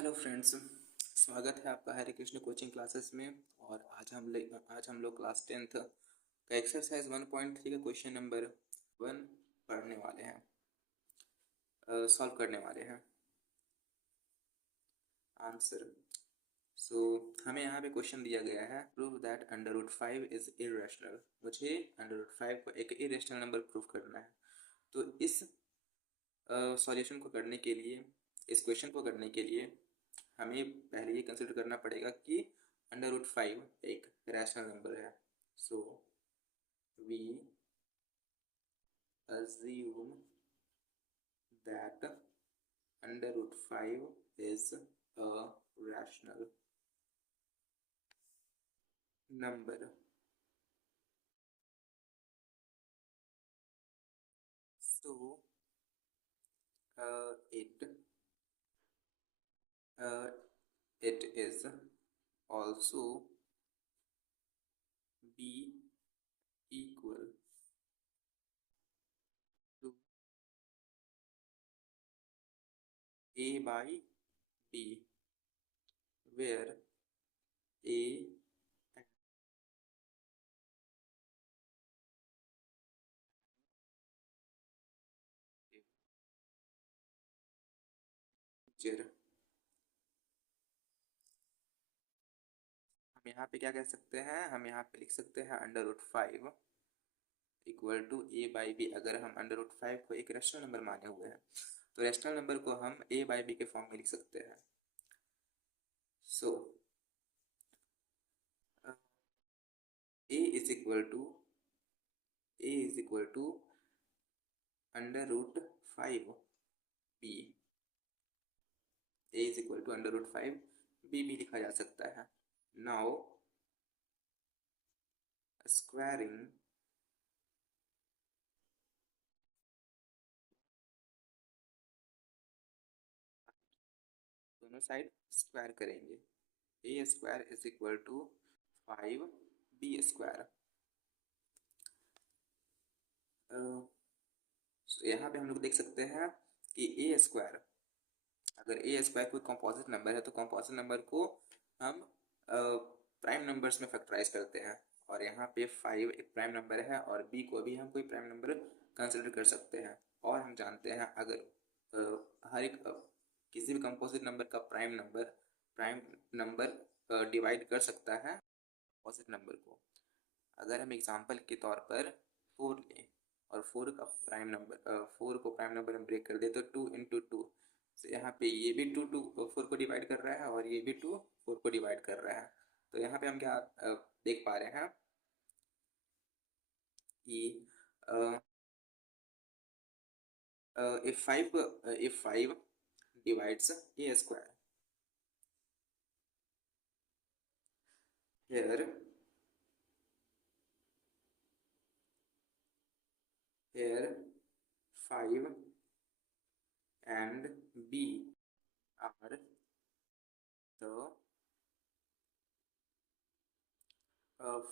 Hello friends. स्वागत है आपका हरे कृष्ण कोचिंग क्लासेस में। और आज हम लोग क्लास 10th का एक्सरसाइज 1.3 का क्वेश्चन नंबर 1 पढ़ने वाले हैं, सॉल्व करने वाले हैं आंसर। सो हमें यहाँ पे क्वेश्चन दिया गया है, prove that under root 5 is irrational. मुझे अंडर रूट 5 को एक इरेशनल नंबर प्रूव करना है। तो इस सॉल्यूशन को करने के लिए, इस क्वेश्चन को करने के लिए हमें पहले ये कंसिडर करना पड़ेगा कि अंडर रूट 5 एक रैशनल नंबर है। So we assume that under root 5 is a rational number. So it is also be equal to a by b, where a integer। हम यहाँ पे क्या कह सकते हैं, हम यहाँ पे लिख सकते हैं under root 5 equal to A by B. अगर हम अंडर रूट 5 को एक रेशनल नंबर माने हुए हैं तो रेशनल नंबर को हम ए बाई बी के फॉर्म में लिख सकते हैं। So A is equal to under root 5 B. A is equal to under root 5 B भी लिखा जा सकता है। नाउ स्क्वायरिंग दोनों साइड स्क्वायर करेंगे। A square is equal to 5 B square. यहाँ पे हम लोग देख सकते हैं कि ए स्क्वायर, अगर ए स्क्वायर कोई कंपोजिट नंबर है तो कंपोजिट नंबर को हम प्राइम नंबर्स में फैक्टराइज करते हैं। और यहाँ पे 5 एक प्राइम नंबर है और बी को भी हम कोई प्राइम नंबर कंसिडर कर सकते हैं। और हम जानते हैं अगर हर एक किसी भी कंपोजिट नंबर का प्राइम नंबर डिवाइड कर सकता है कंपोजिट नंबर को। अगर हम एग्जांपल के तौर पर 4 लें और 4 का प्राइम नंबर 4 को प्राइम नंबर में ब्रेक कर दे तो 2 इंटू टू, यहाँ पे ये भी 4 को डिवाइड कर रहा है और ये भी 4 को डिवाइड कर रहा है। तो यहाँ पे हम क्या देख पा रहे हैं कि if 5 divides a square, here 5 and b are the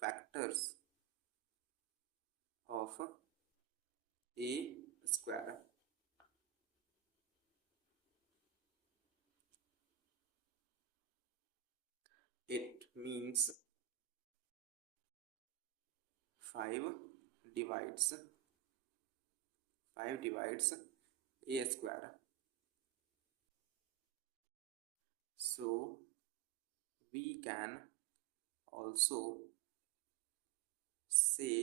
factors of a square. It means 5 divides a square. So we can also say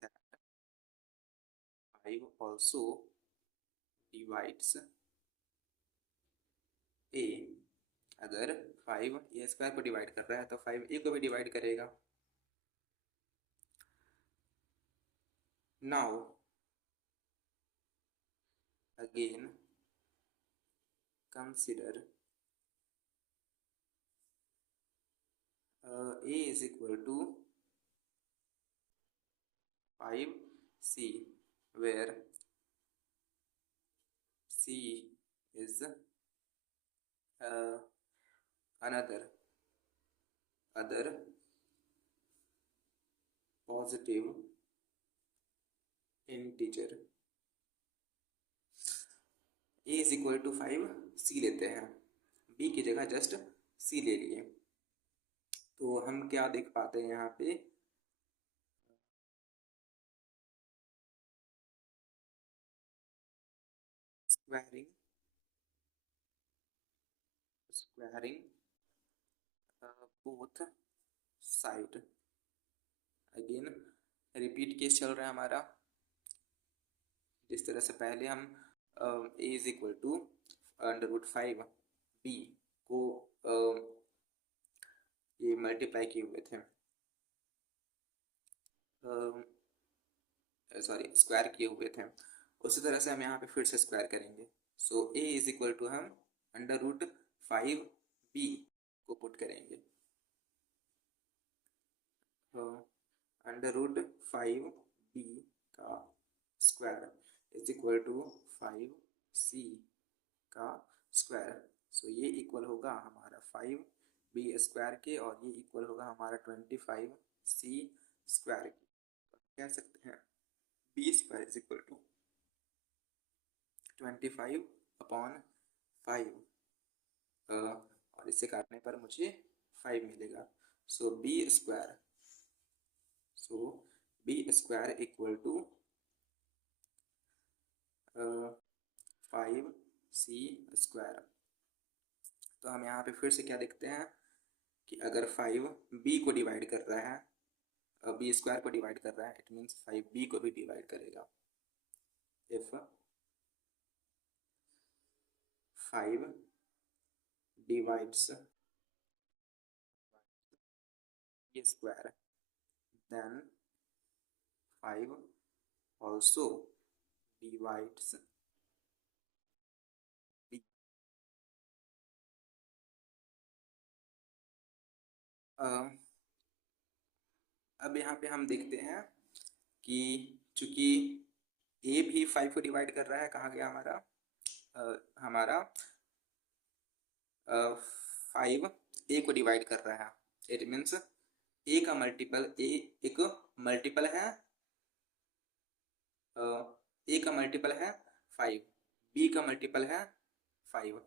that 5 also divides a। अगर 5 ए स्क्वायर को डिवाइड कर रहा है तो 5 ए को भी डिवाइड करेगा। Now again consider a is equal to 5c, where c is another positive integer। a is equal to 5 c लेते हैं, b की जगह जस्ट c ले लिए, तो हम क्या देख पाते हैं यहाँ पे, squaring squaring both side, again repeat case चल रहा है हमारा। जिस तरह से पहले हम a is equal to √5 b को ये मल्टीप्लाई किए हुए थे, सॉरी स्क्वायर किए हुए थे, उसी तरह से हम यहाँ पे फिर से स्क्वायर करेंगे। So a is equal to हम √5 b को पुट करेंगे, √5 b का square is equal to 5 c का स्क्वायर। सो ये इक्वल होगा हमारा 5 b स्क्वायर के, और ये इक्वल होगा हमारा 25 c स्क्वायर के। तो कह सकते हैं b square is equal to 25/5, और इसे काटने पर मुझे 5 मिलेगा। So b square equal to 5c square. तो हम यहाँ पे फिर से क्या देखते हैं कि अगर 5 b को डिवाइड कर रहा है, b स्क्वायर को डिवाइड कर रहा है, इट मीन्स 5 b को भी डिवाइड करेगा। If 5 divides b square, then 5 also divides b। अब यहाँ पे हम देखते हैं कि चूंकि a भी 5 को डिवाइड कर रहा है, कहाँ गया हमारा हमारा 5 a को डिवाइड कर रहा है, इट मीन्स a का मल्टीपल एक मल्टीपल है, a का मल्टीपल है 5, b का मल्टीपल है 5।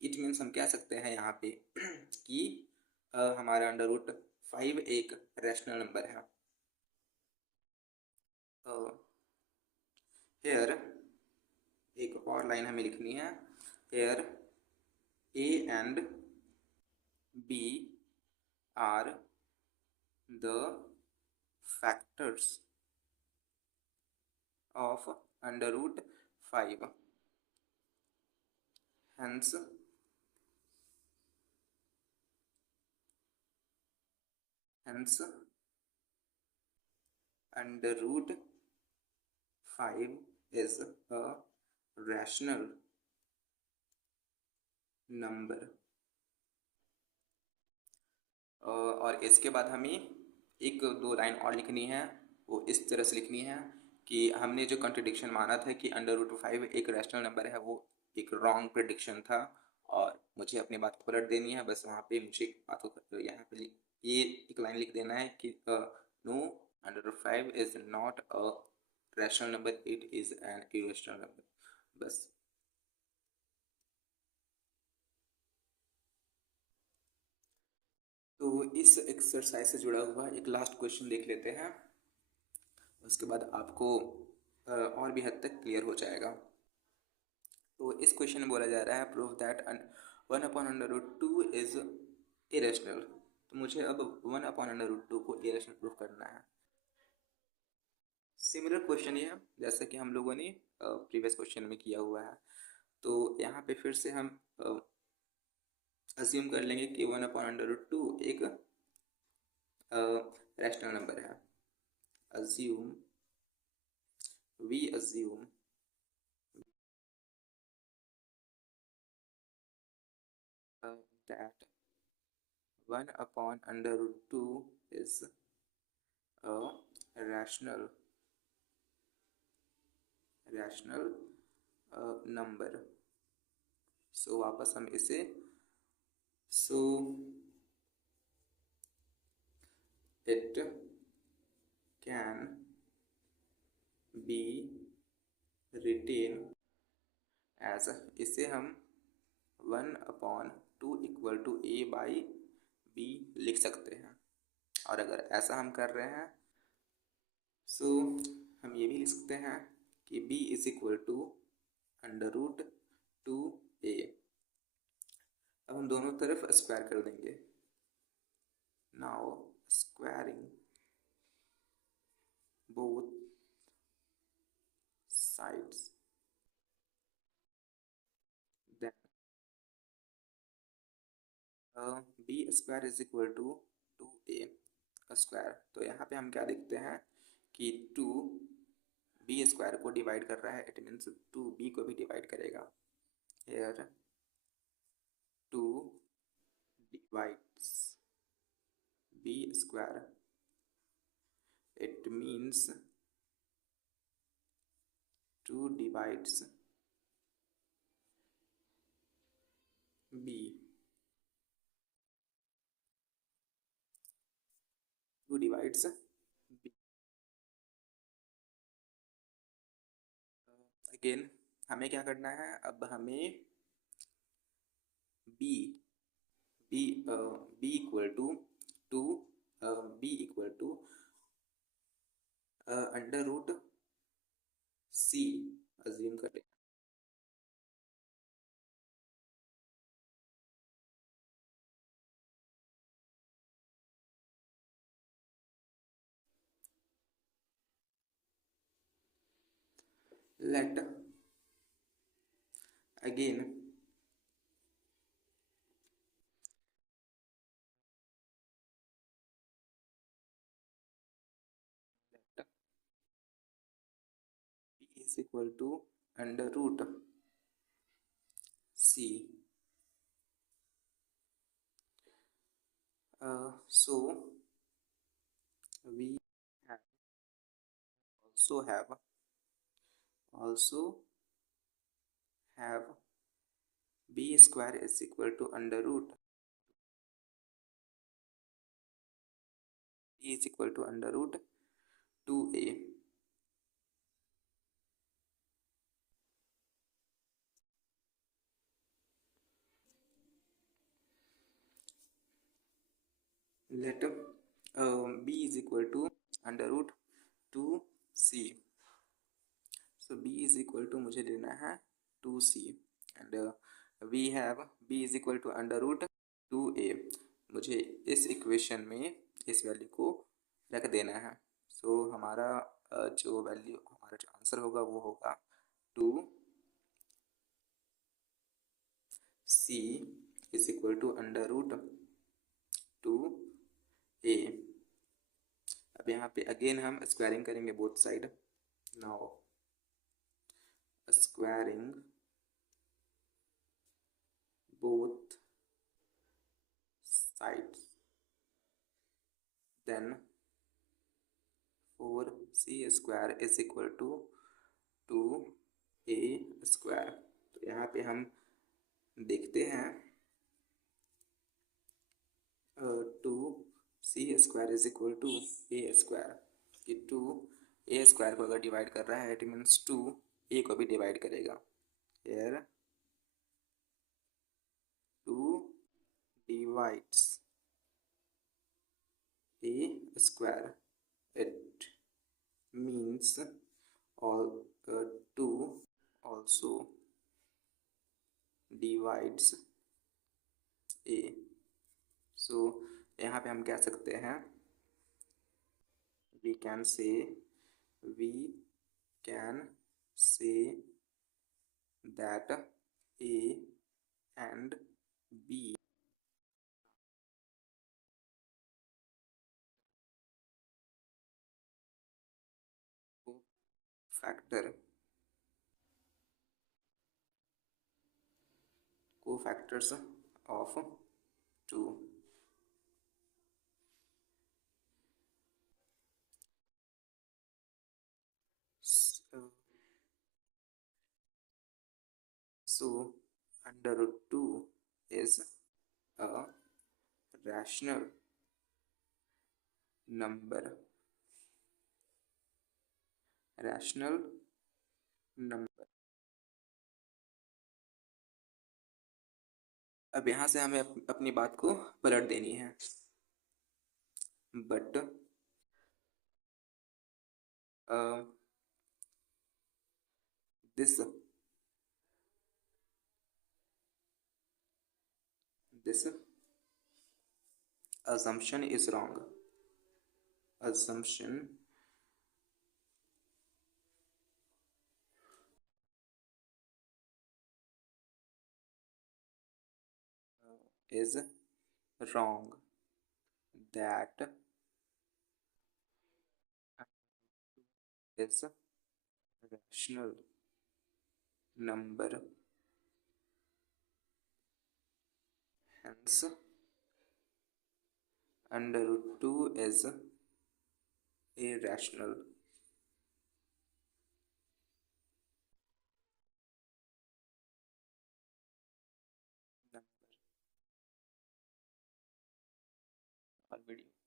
इट मीन्स हम कह सकते हैं यहाँ पे कि हमारा √5 एक रैशनल नंबर है। हेयर एक और लाइन हमें लिखनी है, hair a and b are the factors of √5, hence √5 is a rational number। और इसके बाद हमें एक दो लाइन और लिखनी है, वो इस तरह से लिखनी है कि हमने जो कॉन्ट्रडिक्शन माना था कि √5 एक रैशनल नंबर है, वो एक रॉन्ग प्रेडिक्शन था, और मुझे अपनी बात को पलट देनी है। बस वहाँ पे मुझे बातों को यहाँ पे ये एक लाइन लिख देना है कि no √5 is not a rational number, it is an irrational number. बस तो इस एक्सरसाइज से जुड़ा हुआ एक लास्ट क्वेश्चन देख लेते हैं, उसके बाद आपको और भी हद तक क्लियर हो जाएगा। तो इस क्वेश्चन में बोला जा रहा है प्रूव दैट 1/√2 इज इरेशनल। तो मुझे अब 1/√2 को इरेशनल प्रूव करना है। सिमिलर क्वेश्चन ये जैसा कि हम लोगों ने प्रीवियस क्वेश्चन में किया हुआ है। तो यहाँ पे फिर से हम अज्यूम कर लेंगे कि 1/√2 एक रैशनल नंबर है। we assume that 1/√2 is a rational number। So वापस हम इसे it can be written as, इसे हम 1/2 equal to a by b लिख सकते हैं। और अगर ऐसा हम कर रहे हैं सो हम ये भी लिख सकते हैं कि b is equal to √2a। अब हम दोनों तरफ स्क्वायर कर देंगे। Now squaring both sides, then b square is equal to 2a square. तो यहाँ पे हम क्या देखते हैं कि 2 b स्क्वायर को डिवाइड कर रहा है, इट मीन्स 2b को भी डिवाइड करेगा। Here 2 divides b square, it means 2 divides b, 2 divides b। Again हमें क्या करना है, अब हमें b b b equal to 2 b equal to √c assume करें। Let again b is equal to √c। So we have also have b square is equal to b is equal to √2a। let b is equal to √2c। so b is equal to मुझे लेना है 2c and we have b is equal to √2a। मुझे इस equation में इस value को रख देना है। सो हमारा जो वैल्यू, हमारा जो आंसर होगा वो होगा 2c is equal to √2a। अब यहाँ पे अगेन हम स्क्वायरिंग करेंगे both side. Now squaring both sides, then 4c square is equal to 2a square। तो यहाँ पे हम देखते हैं 2c square is equal to a square, कि 2a स्क्वायर को अगर डिवाइड कर रहा है इट मीन्स 2a को भी डिवाइड करेगा। here 2 divides a square, it means all 2 also divides a। so यहाँ पे हम कह सकते हैं we can say that a and b cofactors of 2। So √2 is a rational number, अब यहाँ से हमें अपनी बात को पलट देनी है। But this this assumption is wrong. Assumption is wrong that is rational number, hence under root 2 is irrational number or video.